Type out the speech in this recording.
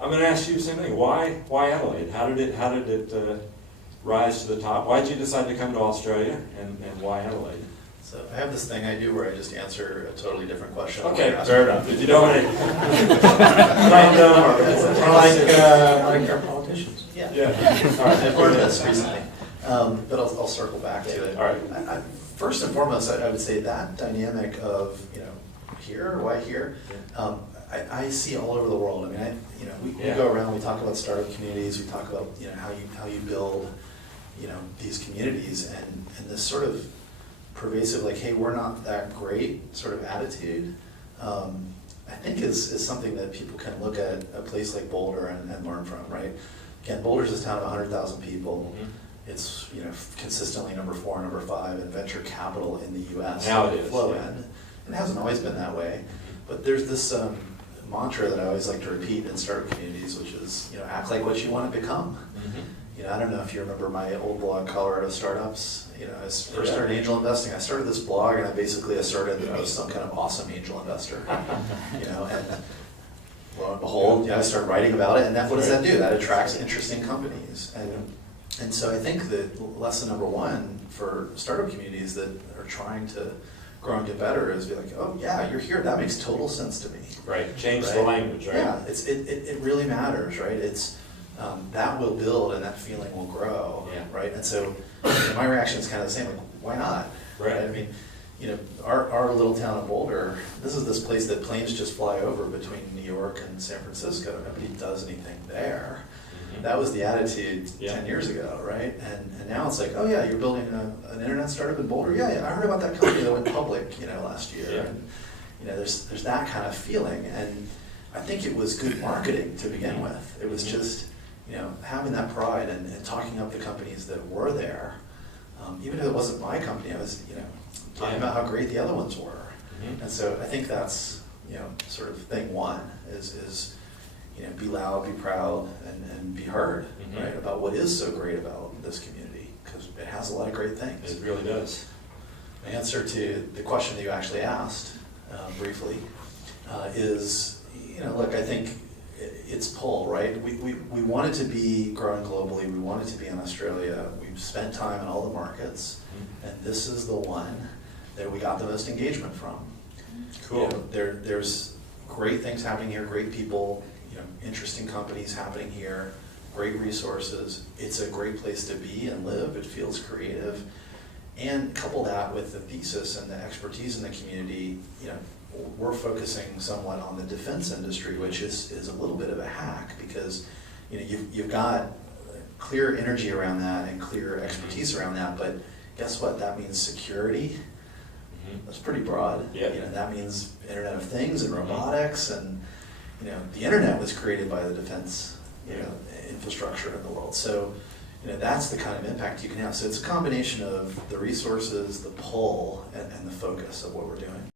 I'm going to ask you the same thing. Why Adelaide? How did it rise to the top? Why did you decide to come to Australia, and why Adelaide? So I have this thing I do where I just answer a totally different question. Okay, fair enough. If you don't want to, Like our politicians. Yeah. yeah. All right. I've learned this recently, but I'll circle back to it. All right. First and foremost, I would say that dynamic of, here, why here, I see all over the world. I mean, we go around, we talk about startup communities, we talk about, how you build, these communities, and this sort of pervasive, like, hey, we're not that great sort of attitude, I think is something that people can look at a place like Boulder and learn from, right? Again, Boulder's a town of 100,000 people. Mm-hmm. It's consistently number 4, number 5 in venture capital in the U.S. Now it is, Flow yeah. in. It hasn't always been that way, but there's this mantra that I always like to repeat in startup communities, which is act like what you want to become. Mm-hmm. I don't know if you remember my old blog, Colorado Startups. I first Yeah. started angel investing. I started this blog, and I asserted that I was some kind of awesome angel investor. And lo and behold, I started writing about it, and what does that do? That attracts interesting companies. And so I think that lesson number one for startup communities that are trying to grow and get better is be like, oh yeah, you're here. That makes total sense to me. Right. Change the Right? language, right? Yeah, it really matters, right? It's that will build and that feeling will grow, Yeah. right? And so my reaction is kind of the same, like, why not? Right. I mean, our little town of Boulder, this is this place that planes just fly over between New York and San Francisco. Nobody does anything there. Mhm. That was the attitude Yeah. 10 years ago, right? And now it's like, oh yeah, you're building an internet startup in Boulder? Yeah, I heard about that company that went public, last year. Yeah. And, there's that kind of feeling. And I think it was good marketing to begin with. It was just, having that pride and talking up the companies that were there. Even if it wasn't my company, I was, talking about how great the other ones were. Mhm. And so I think that's, sort of thing one is be loud, be proud, and be heard, Mhm. right, about what is so great about this community, because it has a lot of great things. It really does. My answer to the question that you actually asked briefly is, look, I think it's pull, right? We wanted to be growing globally. We wanted to be in Australia. We've spent time in all the markets, and this is the one that we got the most engagement from. Cool. There's great things happening here, great people, interesting companies happening here, great resources. It's a great place to be and live. It feels creative. And couple that with the thesis and the expertise in the community, we're focusing somewhat on the defense industry, which is a little bit of a hack because you've got clear energy around that and clear expertise around that, but guess what? That means security. Mhm. That's pretty broad. Yeah. That means Internet of Things and robotics, and the internet was created by the defense infrastructure in the world. So that's the kind of impact you can have. So it's a combination of the resources, the pull, and the focus of what we're doing.